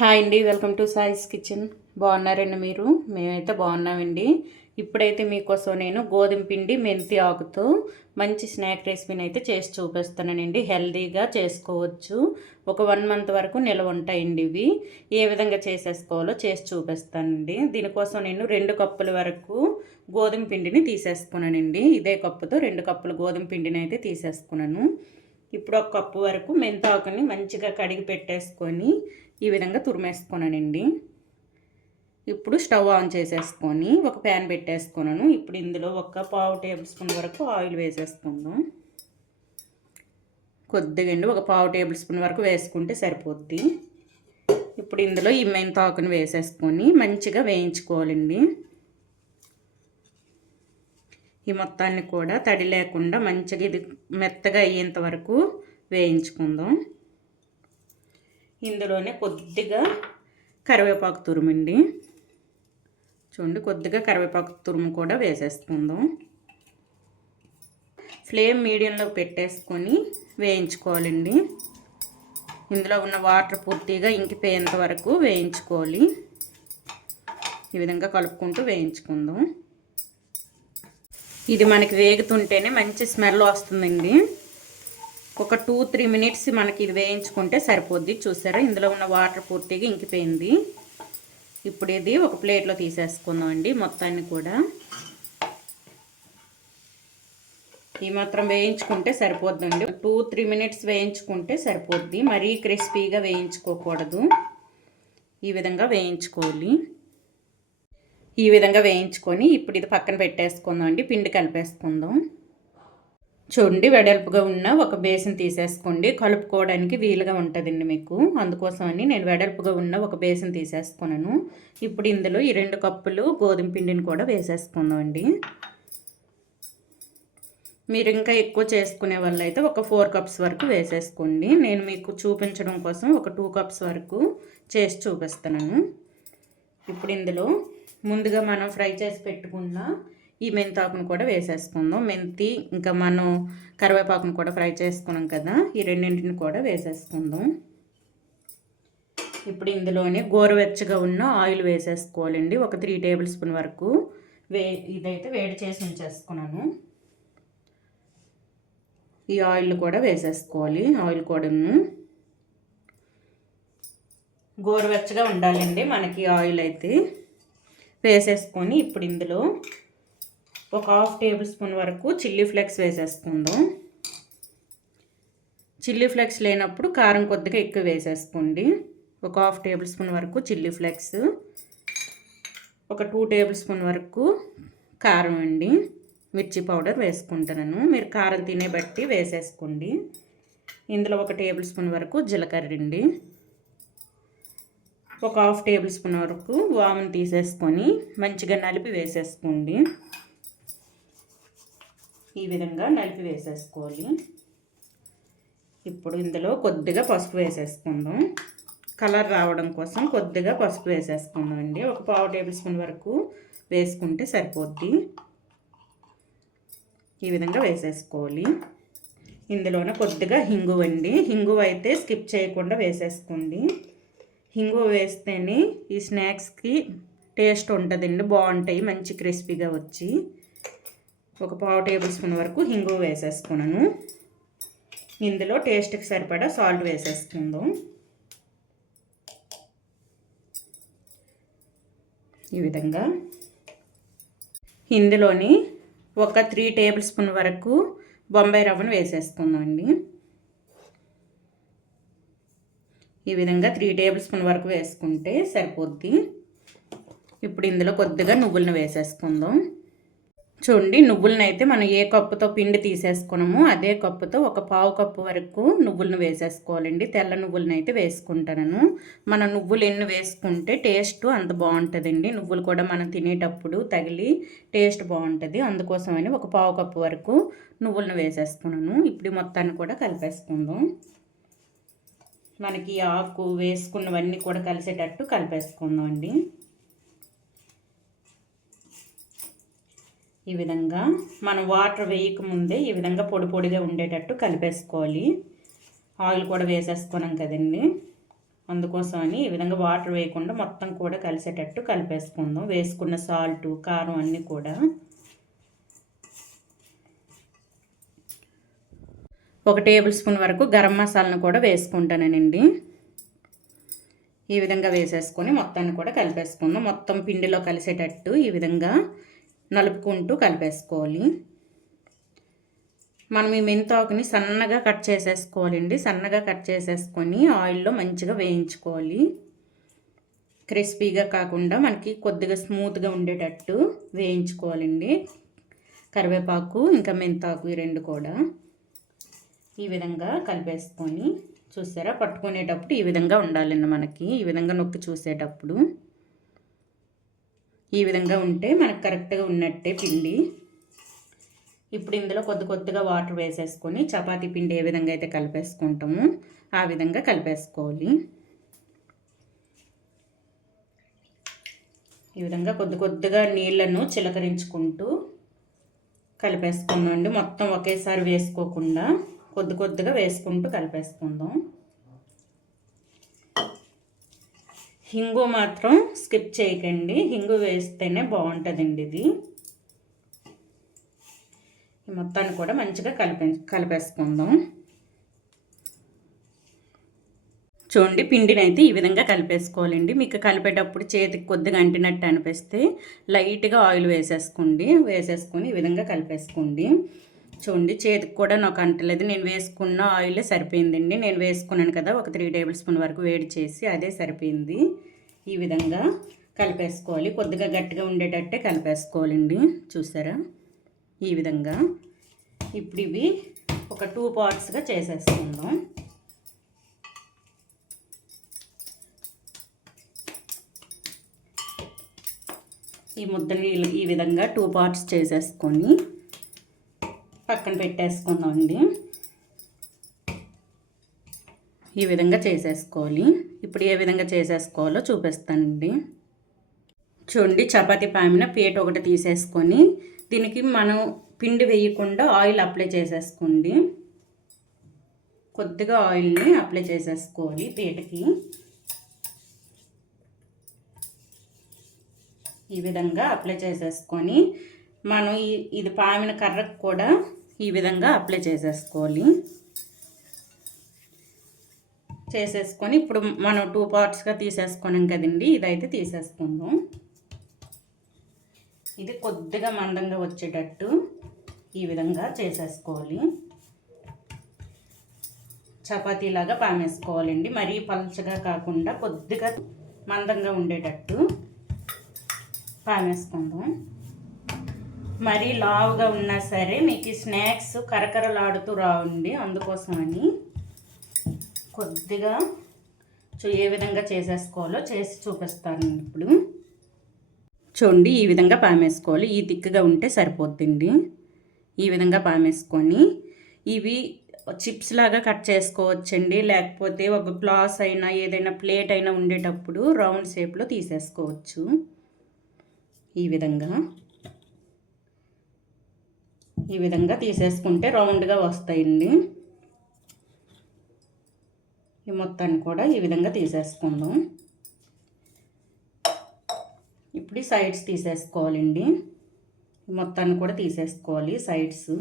Hi అండి, welcome to సాయిస్ kitchen. బాగున్నారండి మీరు? మేమైతే బాగున్నామండి. ఇప్పుడైతే మీకోసం నేను గోధుమ పిండి మెంతి ఆకుతో మంచి స్నాక్ రెసిపీని అయితే చేసి చూపిస్తానండి. హెల్తీగా చేసుకోవచ్చు. ఒక 1 మంత్ వరకు నిల్వ ఉంటాయండి. ఇవి ఏ విధంగా చేసేసుకోవాలో చేసి చూపిస్తానండి. దీనికోసం నేను 2 కప్పుల వరకు గోధుమ పిండిని తీసేసుకున్నానండి. ఇదే కప్పుతో 2 కప్పుల గోధుమ పిండిని అయితే తీసేసుకున్నాను. ఇప్పుడు 1 కప్పు వరకు మెంతాకుని మంచిగా కడిగి పెట్టేసుకొని ఈ విధంగా తురిమేసుకున్నానండి. ఇప్పుడు స్టవ్ ఆన్ చేసేసుకొని ఒక ప్యాన్ పెట్టేసుకున్నాను. ఇప్పుడు ఇందులో ఒక పావు టేబుల్ స్పూన్ వరకు ఆయిల్ వేసేసుకుందాం. కొద్దిగా అండి, ఒక పావు టేబుల్ స్పూన్ వరకు వేసుకుంటే సరిపోద్ది. ఇప్పుడు ఇందులో ఈ మెంతాకుని వేసేసుకొని మంచిగా వేయించుకోవాలండి. ఈ మొత్తాన్ని కూడా తడి లేకుండా మంచిగా ఇది మెత్తగా అయ్యేంత వరకు వేయించుకుందాం. ఇందులోనే కొద్దిగా కరివేపాకు తురుమండి. చూడండి, కొద్దిగా కరివేపాకు తురుము కూడా వేసేసుకుందాం. ఫ్లేమ్ మీడియంలో పెట్టేసుకొని వేయించుకోవాలండి. ఇందులో ఉన్న వాటర్ పూర్తిగా ఇంకిపోయేంత వరకు వేయించుకోవాలి. ఈ విధంగా కలుపుకుంటూ వేయించుకుందాం. ఇది మనకి వేగుతుంటేనే మంచి స్మెల్ వస్తుందండి. ఒక 2-3 మినిట్స్ మనకి ఇది వేయించుకుంటే సరిపోద్ది. చూసారా, ఇందులో ఉన్న వాటర్ పూర్తిగా ఇంకిపోయింది. ఇప్పుడు ఇది ఒక ప్లేట్లో తీసేసుకుందాం అండి. మొత్తాన్ని కూడా ఈ మాత్రం వేయించుకుంటే సరిపోద్దండి. 2-3 మినిట్స్ వేయించుకుంటే సరిపోద్ది. మరీ క్రిస్పీగా వేయించుకోకూడదు. ఈ విధంగా వేయించుకోవాలి. ఈ విధంగా వేయించుకొని ఇప్పుడు ఇది పక్కన పెట్టేసుకుందాం అండి. పిండి కలిపేసుకుందాం. చూడండి, వెడల్పుగా ఉన్న ఒక బేసిన్ తీసేసుకోండి. కలుపుకోవడానికి వీలుగా ఉంటుందండి మీకు. అందుకోసమని నేను వెడల్పుగా ఉన్న ఒక బేసిన్ తీసేసుకున్నాను. ఇప్పుడు ఇందులో ఈ 2 కప్పులు గోధుమ పిండిని కూడా వేసేసుకుందాం అండి. మీరు ఇంకా ఎక్కువ చేసుకునే వాళ్ళు అయితే ఒక 4 కప్స్ వరకు వేసేసుకోండి. నేను మీకు చూపించడం కోసం ఒక 2 కప్స్ వరకు చేసి చూపిస్తున్నాను. ఇప్పుడు ఇందులో ముందుగా మనం ఫ్రై చేసి పెట్టుకున్న ఈ మెంతాకును కూడా వేసేసుకుందాం. మెంతి ఇంకా మనం కరివేపాకును కూడా ఫ్రై చేసుకున్నాం కదా, ఈ రెండింటిని కూడా వేసేసుకుందాం. ఇప్పుడు ఇందులోనే గోరువెచ్చగా ఉన్న ఆయిల్ వేసేసుకోవాలండి. ఒక 3 టేబుల్ స్పూన్ వరకు ఇదైతే వేడి చేసి ఉంచేసుకున్నాను. ఈ ఆయిల్ కూడా వేసేసుకోవాలి. ఆయిల్ కూడాను గోరువెచ్చగా ఉండాలండి మనకి ఆయిల్ అయితే. వేసేసుకొని ఇప్పుడు ఇందులో ఒక 1/2 టేబుల్ స్పూన్ వరకు చిల్లీ ఫ్లేక్స్ వేసేసుకుందాం. చిల్లీ ఫ్లేక్స్ లేనప్పుడు కారం కొద్దిగా ఎక్కువ వేసేసుకోండి. ఒక 1/2 టేబుల్ స్పూన్ వరకు చిల్లీ ఫ్లేక్స్, ఒక 2 టేబుల్ స్పూన్ వరకు కారం అండి. మిర్చి పౌడర్ వేసుకుంటున్నాను. మీరు కారం తినే బట్టి వేసేసుకోండి. ఇందులో 1 టేబుల్ స్పూన్ వరకు జీలకర్ర అండి. ఒక 1/2 టేబుల్ స్పూన్ వరకు వామును తీసేసుకొని మంచిగా నలిపి వేసేసుకోండి. ఈ విధంగా నలిపి వేసేసుకోవాలి. ఇప్పుడు ఇందులో కొద్దిగా పసుపు వేసేసుకుందాం. కలర్ రావడం కోసం కొద్దిగా పసుపు వేసేసుకుందాం అండి. ఒక 1/2 టేబుల్ స్పూన్ వరకు వేసుకుంటే సరిపోద్ది. ఈ విధంగా వేసేసుకోవాలి. ఇందులోనే కొద్దిగా హింగువ అండి. హింగువ అయితే స్కిప్ చేయకుండా వేసేసుకోండి. హింగువ వేస్తేనే ఈ స్నాక్స్కి టేస్ట్ ఉంటుందండి. బాగుంటాయి, మంచి క్రిస్పీగా వచ్చి. ఒక 1/2 టేబుల్ స్పూన్ వరకు హింగువ వేసేసుకున్నాను. ఇందులో టేస్ట్కి సరిపడా సాల్ట్ వేసేసుకుందాం. ఈ విధంగా ఇందులోని ఒక 3 టేబుల్ స్పూన్ వరకు బొంబాయి రవ్వను వేసేసుకుందాం అండి. ఈ విధంగా 3 టేబుల్ స్పూన్ వరకు వేసుకుంటే సరిపోద్ది. ఇప్పుడు ఇందులో కొద్దిగా నువ్వులను వేసేసుకుందాం. చూడండి, నువ్వులను అయితే మనం ఏ కప్పుతో పిండి తీసేసుకున్నామో అదే కప్పుతో ఒక 1/2 కప్పు వరకు నువ్వులను వేసేసుకోవాలండి. తెల్ల నువ్వులను అయితే వేసుకుంటాను. మన నువ్వులు ఎన్ని వేసుకుంటే టేస్ట్ అంత బాగుంటుందండి. నువ్వులు కూడా మనం తినేటప్పుడు తగిలి టేస్ట్ బాగుంటుంది. అందుకోసమని ఒక 1/2 కప్పు వరకు నువ్వులను వేసేసుకున్నాను. ఇప్పుడు మొత్తాన్ని కూడా కలిపేసుకుందాం. మనకి ఆకు వేసుకున్నవన్నీ కూడా కలిసేటట్టు కలిపేసుకుందాం అండి. ఈ విధంగా మనం వాటర్ వేయకముందే ఈ విధంగా పొడి పొడిగా ఉండేటట్టు కలిపేసుకోవాలి. ఆయిల్ కూడా వేసేసుకున్నాం కదండి. అందుకోసమని ఈ విధంగా వాటర్ వేయకుండా మొత్తం కూడా కలిసేటట్టు కలిపేసుకుందాం. వేసుకున్న సాల్ట్, కారం అన్నీ కూడా. 1 టేబుల్ స్పూన్ వరకు గరం మసాలాను కూడా వేసుకుంటానండి. ఈ విధంగా వేసేసుకొని మొత్తాన్ని కూడా కలిపేసుకుందాం. మొత్తం పిండిలో కలిసేటట్టు ఈ విధంగా నలుపుకుంటూ కలిపేసుకోవాలి. మనం ఈ మెంతాకుని సన్నగా కట్ చేసేసుకోవాలండి. సన్నగా కట్ చేసేసుకొని ఆయిల్లో మంచిగా వేయించుకోవాలి. క్రిస్పీగా కాకుండా మనకి కొద్దిగా స్మూత్గా ఉండేటట్టు వేయించుకోవాలండి. కరివేపాకు ఇంకా మెంతాకు ఈ రెండు కూడా ఈ విధంగా కలిపేసుకొని చూసారా, పట్టుకునేటప్పుడు ఈ విధంగా ఉండాలండి. మనకి ఈ విధంగా నొక్కి చూసేటప్పుడు ఈ విధంగా ఉంటే మనకు కరెక్ట్గా ఉన్నట్టే పిండి. ఇప్పుడు ఇందులో కొద్దిగా వాటర్ వేసేసుకొని చపాతీ పిండి ఏ విధంగా అయితే కలిపేసుకుంటామో ఆ విధంగా కలిపేసుకోవాలి. ఈ విధంగా కొద్దిగా నీళ్ళను చిలకరించుకుంటూ కలిపేసుకుందాం అండి. మొత్తం ఒకేసారి వేసుకోకుండా కొద్దిగా వేసుకుంటూ కలిపేసుకుందాం. హింగు మాత్రం స్కిప్ చేయకండి. హింగు వేస్తేనే బాగుంటుందండి ఇది. ఈ మొత్తాన్ని కూడా మంచిగా కలిపేసుకుందాం. చూడండి, పిండిని అయితే ఈ విధంగా కలిపేసుకోవాలండి. మీకు కలిపేటప్పుడు చేతికి కొద్దిగా అంటినట్టు అనిపిస్తే లైట్గా ఆయిల్ వేసేసుకొని ఈ విధంగా కలిపేసుకోండి. చూడండి, చేతికి కూడా నాకు అంటలేదు. నేను వేసుకున్న ఆయిలే సరిపోయిందండి. నేను వేసుకున్నాను కదా, ఒక 3 టేబుల్ స్పూన్ వరకు వేడి చేసి అదే సరిపోయింది. ఈ విధంగా కలిపేసుకోవాలి. కొద్దిగా గట్టిగా ఉండేటట్టే కలిపేసుకోవాలండి. చూసారా, ఈ విధంగా. ఇప్పుడు ఇవి ఒక 2 పార్ట్స్గా చేసేసుకుందాం. ఈ ముద్దని ఈ విధంగా 2 పార్ట్స్ చేసేసుకొని పక్కన పెట్టేసుకుందాం అండి. ఈ విధంగా చేసేసుకోవాలి. ఇప్పుడు ఏ విధంగా చేసేసుకోవాలో చూపిస్తానండి. చూడండి, చపాతీ పామిన పీట ఒకటి తీసేసుకొని దీనికి మనం పిండి వేయకుండా ఆయిల్ అప్లై చేసేసుకోండి. కొద్దిగా ఆయిల్ని అప్లై చేసేసుకోవాలి పీటకి. ఈ విధంగా అప్లై చేసేసుకొని మనం ఇది పామిన కర్రకు కూడా ఈ విధంగా అప్లై చేసేసుకోవాలి. చేసేసుకొని ఇప్పుడు మనం 2 పార్ట్స్గా తీసేసుకున్నాం కదండి, ఇదైతే తీసేసుకుందాం. ఇది కొద్దిగా మందంగా వచ్చేటట్టు ఈ విధంగా చేసేసుకోవాలి. చపాతీలాగా పామేసుకోవాలండి. మరీ పల్చగా కాకుండా కొద్దిగా మందంగా ఉండేటట్టు పామేసుకుందాం. మరీ లావుగా ఉన్నా సరే మీకు స్నాక్స్ కరకరలాడుతూ రావండి. అందుకోసమని కొద్దిగా ఏ విధంగా చేసేసుకోవాలో చేసి చూపిస్తాను ఇప్పుడు. చూడండి, ఈ విధంగా పామేసుకోవాలి. ఈ తిక్కుగా ఉంటే సరిపోద్దండి. ఈ విధంగా పామేసుకొని ఇవి చిప్స్ లాగా కట్ చేసుకోవచ్చండి. లేకపోతే ఒక గ్లాస్ అయినా ఏదైనా ప్లేట్ అయినా ఉండేటప్పుడు రౌండ్ షేప్లో తీసేసుకోవచ్చు. ఈ విధంగా తీసేసుకుంటే రౌండ్గా వస్తాయండి. ఈ మొత్తాన్ని కూడా ఈ విధంగా తీసేసుకుందాం. ఇప్పుడు సైడ్స్ తీసేసుకోవాలండి. మొత్తాన్ని కూడా తీసేసుకోవాలి సైడ్స్.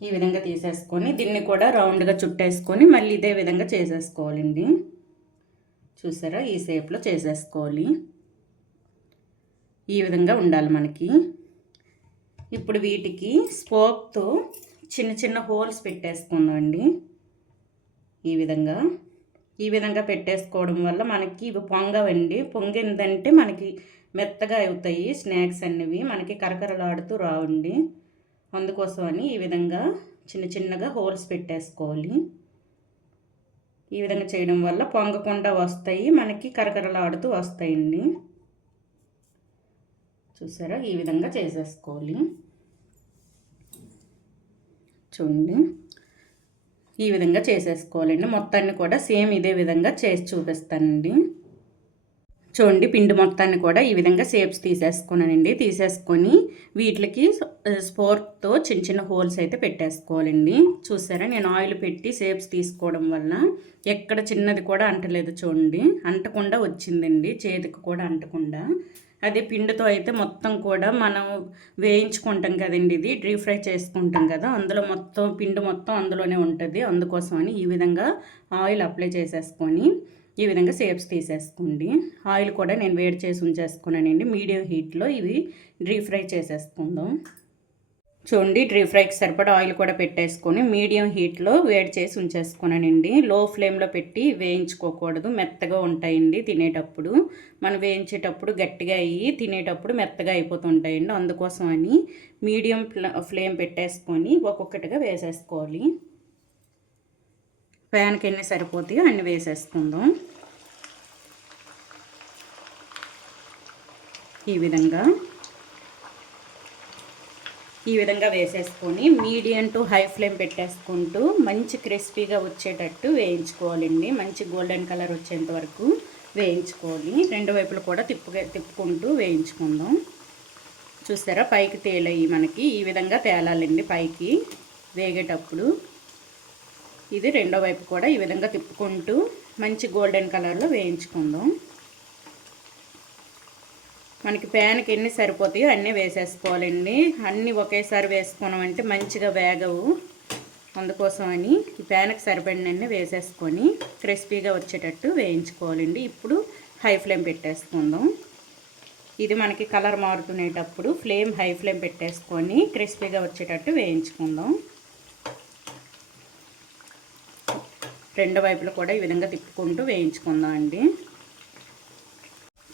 ఈ విధంగా తీసేసుకొని దీన్ని కూడా రౌండ్గా చుట్టేసుకొని మళ్ళీ ఇదే విధంగా చేసేసుకోవాలండి. చూసారా, ఈ షేప్లో చేసేసుకోవాలి. ఈ విధంగా ఉండాలి మనకి. ఇప్పుడు వీటికి స్పోక్తో చిన్న హోల్స్ పెట్టేసుకుందామండి. ఈ విధంగా పెట్టేసుకోవడం వల్ల మనకి ఇవి పొంగవండి. పొంగిందంటే మనకి మెత్తగా అవుతాయి స్నాక్స్ అనేవి, మనకి కరకరలాడుతూ రావండి. అందుకోసమని ఈ విధంగా చిన్నగా హోల్స్ పెట్టేసుకోవాలి. ఈ విధంగా చేయడం వల్ల పొంగకుండా వస్తాయి, మనకి కరకరలాడుతూ వస్తాయండి. చూసారా, ఈ విధంగా చేసేసుకోవాలి. చూడండి, ఈ విధంగా చేసేసుకోవాలండి. మొత్తాన్ని కూడా సేమ్ ఇదే విధంగా చేసి చూపిస్తానండి. చూడండి పిండి మొత్తాన్ని కూడా ఈ విధంగా షేప్స్ తీసేసుకున్నానండి. తీసేసుకొని వీటికి స్పోర్క్తో చిన్న చిన్న హోల్స్ అయితే పెట్టేసుకోవాలండి. చూసారా నేను ఆయిల్ పెట్టి షేప్స్ తీసుకోవడం వల్ల ఎక్కడ చిన్నది కూడా అంటలేదు. చూడండి అంటకుండా వచ్చిందండి, చేతికి కూడా అంటకుండా. అదే పిండితో అయితే మొత్తం కూడా మనం వేయించుకుంటాం కదండి, ఇది డీప్ ఫ్రై చేసుకుంటాం కదా, అందులో మొత్తం పిండి మొత్తం అందులోనే ఉంటుంది. అందుకోసమని ఈ విధంగా ఆయిల్ అప్లై చేసేసుకొని ఈ విధంగా షేప్స్ తీసేసుకోండి. ఆయిల్ కూడా నేను వేడి చేసి ఉంచేసుకున్నానండి. మీడియం హీట్లో ఇవి డీప్ ఫ్రై చేసేసుకుందాం. చూడండి డీప్ ఫ్రైకి సరిపడా ఆయిల్ కూడా పెట్టేసుకొని మీడియం హీట్లో వేడి చేసి ఉంచేసుకున్నానండి. లో ఫ్లేమ్లో పెట్టి వేయించుకోకూడదు, మెత్తగా ఉంటాయండి తినేటప్పుడు. మనం వేయించేటప్పుడు గట్టిగా అయ్యి తినేటప్పుడు మెత్తగా అయిపోతుంటాయండి. అందుకోసం అని మీడియం ఫ్లేమ్ పెట్టేసుకొని ఒక్కొక్కటిగా వేసేసుకోవాలి. ప్యాన్కి ఎన్ని సరిపోతాయో అన్ని వేసేసుకుందాం. ఈ విధంగా వేసేసుకొని మీడియం టు హై ఫ్లేమ్ పెట్టేసుకుంటూ మంచి క్రిస్పీగా వచ్చేటట్టు వేయించుకోవాలండి. మంచి గోల్డెన్ కలర్ వచ్చేంత వరకు వేయించుకోవాలి. రెండు వైపులు కూడా తిప్పుకుంటూ వేయించుకుందాం. చూసారా పైకి తేలయి మనకి ఈ విధంగా తేలాలండి పైకి వేగేటప్పుడు. ఇది రెండో వైపు కూడా ఈ విధంగా తిప్పుకుంటూ మంచి గోల్డెన్ కలర్లో వేయించుకుందాం. మనకి ప్యాన్కి ఎన్ని సరిపోతాయో అన్నీ వేసేసుకోవాలండి. అన్నీ ఒకేసారి వేసుకున్నామంటే మంచిగా వేగవు. అందుకోసమని ఈ ప్యాన్కి సరిపడినన్ని వేసేసుకొని క్రిస్పీగా వచ్చేటట్టు వేయించుకోవాలండి. ఇప్పుడు హై ఫ్లేమ్ పెట్టేసుకుందాం. ఇది మనకి కలర్ మారుతునేటప్పుడు హై ఫ్లేమ్ పెట్టేసుకొని క్రిస్పీగా వచ్చేటట్టు వేయించుకుందాం. రెండు వైపులు కూడా ఈ విధంగా తిప్పుకుంటూ వేయించుకుందాం అండి.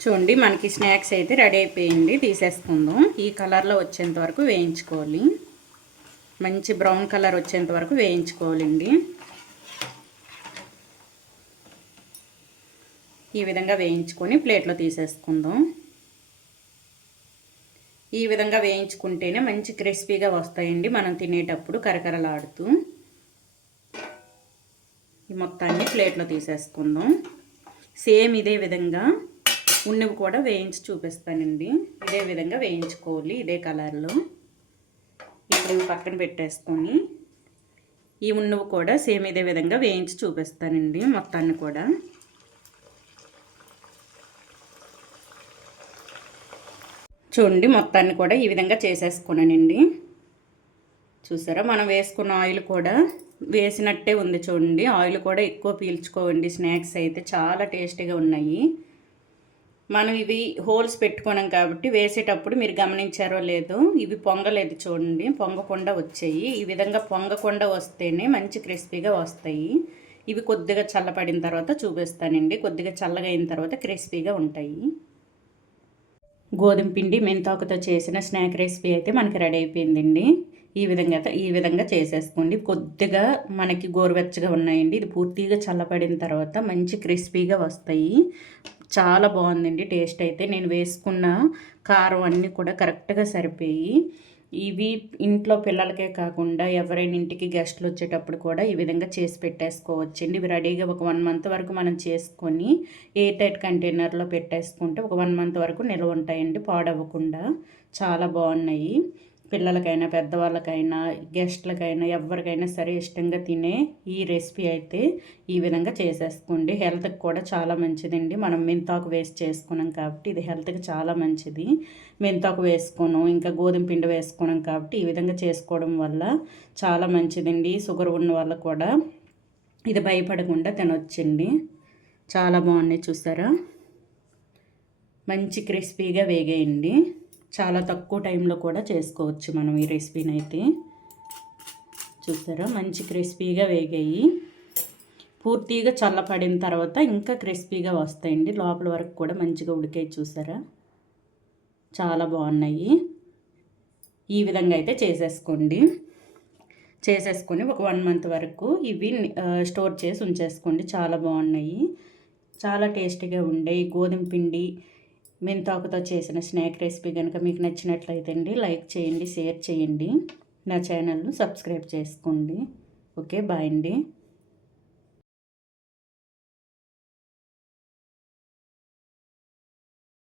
చూడండి మనకి స్నాక్స్ అయితే రెడీ అయిపోయింది. తీసేసుకుందాం. ఈ కలర్లో వచ్చేంత వరకు వేయించుకోవాలి. మంచి బ్రౌన్ కలర్ వచ్చేంత వరకు వేయించుకోవాలండి. ఈ విధంగా వేయించుకొని ప్లేట్లో తీసేసుకుందాం. ఈ విధంగా వేయించుకుంటేనే మంచి క్రిస్పీగా వస్తాయండి మనం తినేటప్పుడు కరకరలాడుతూ. ఈ మొత్తాన్ని ప్లేట్లో తీసేసుకుందాం. సేమ్ ఇదే విధంగా ఉన్నవి కూడా వేయించి చూపిస్తానండి. ఇదే విధంగా వేయించుకోవాలి ఇదే కలర్లో. ఇప్పుడు పక్కన పెట్టేసుకొని ఈ ఉన్నవి కూడా సేమ్ ఇదే విధంగా వేయించి చూపిస్తానండి మొత్తాన్ని కూడా. చూడండి మొత్తాన్ని కూడా ఈ విధంగా చేసేసుకున్నానండి. చూసారా మనం వేసుకున్న ఆయిల్ కూడా వేసినట్టే ఉంది. చూడండి ఆయిల్ కూడా ఎక్కువ పీల్చుకోవండి. స్నాక్స్ అయితే చాలా టేస్టీగా ఉన్నాయి. మనం ఇవి హోల్స్ పెట్టుకున్నాం కాబట్టి వేసేటప్పుడు మీరు గమనించారో లేదో ఇవి పొంగలేదు. చూడండి పొంగకుండా వచ్చాయి. ఈ విధంగా పొంగకుండా వస్తేనే మంచి క్రిస్పీగా వస్తాయి. ఇవి కొద్దిగా చల్లపడిన తర్వాత చూపిస్తానండి. కొద్దిగా చల్లగా అయిన తర్వాత క్రిస్పీగా ఉంటాయి. గోధుమ పిండి మెంతాకుతో చేసిన స్నాక్ రెసిపీ అయితే మనకి రెడీ అయిపోయిందండి. ఈ విధంగా చేసేసుకోండి. కొద్దిగా మనకి గోరువెచ్చగా ఉన్నాయండి. ఇది పూర్తిగా చల్లబడిన తర్వాత మంచి క్రిస్పీగా వస్తాయి. చాలా బాగుందండి టేస్ట్ అయితే. నేను వేసుకున్న కారం అన్నీ కూడా కరెక్ట్గా సరిపోయి. ఇవి ఇంట్లో పిల్లలకే కాకుండా ఎవరైనా ఇంటికి గెస్ట్లు వచ్చేటప్పుడు కూడా ఈ విధంగా చేసి పెట్టేసుకోవచ్చండి. ఇవి రెడీగా ఒక 1 మంత్ వరకు మనం చేసుకొని ఎయిర్ టైట్ కంటైనర్లో పెట్టేసుకుంటే ఒక 1 మంత్ వరకు నిల్వ ఉంటాయండి పాడవ్వకుండా. చాలా బాగున్నాయి. పిల్లలకైనా పెద్దవాళ్ళకైనా గెస్ట్లకైనా ఎవరికైనా సరే ఇష్టంగా తినే ఈ రెసిపీ అయితే ఈ విధంగా చేసేసుకోండి. హెల్త్కి కూడా చాలా మంచిదండి. మనం మెంతాకు వేసి చేసుకున్నాం కాబట్టి ఇది హెల్త్కి చాలా మంచిది. మెంతాకు వేసుకున్నాం ఇంకా గోధుమ పిండి వేసుకున్నాం కాబట్టి ఈ విధంగా చేసుకోవడం వల్ల చాలా మంచిదండి. షుగర్ ఉన్న వాళ్ళు కూడా ఇది భయపడకుండా తినొచ్చండి. చాలా బాగున్నాయి చూసారా. మంచి క్రిస్పీగా వేగేయండి. చాలా తక్కువ టైంలో కూడా చేసుకోవచ్చు మనం ఈ రెసిపీని అయితే. చూసారా మంచి క్రిస్పీగా వేగాయి. పూర్తిగా చల్లపడిన తర్వాత ఇంకా క్రిస్పీగా వస్తాయండి. లోపల వరకు కూడా మంచిగా ఉడికాయి. చూసారా చాలా బాగున్నాయి. ఈ విధంగా అయితే చేసేసుకొని ఒక 1 మంత్ వరకు ఇవి స్టోర్ చేసి ఉంచేసుకోండి. చాలా బాగున్నాయి. చాలా టేస్టీగా ఉండే గోధుమ పిండి మెంతాకుతో చేసిన స్నాక్ రెసిపీ కనుక మీకు నచ్చినట్లయితే అండి లైక్ చేయండి, షేర్ చేయండి, నా ఛానల్ను సబ్స్క్రైబ్ చేసుకోండి. ఓకే బాయ్ అండి.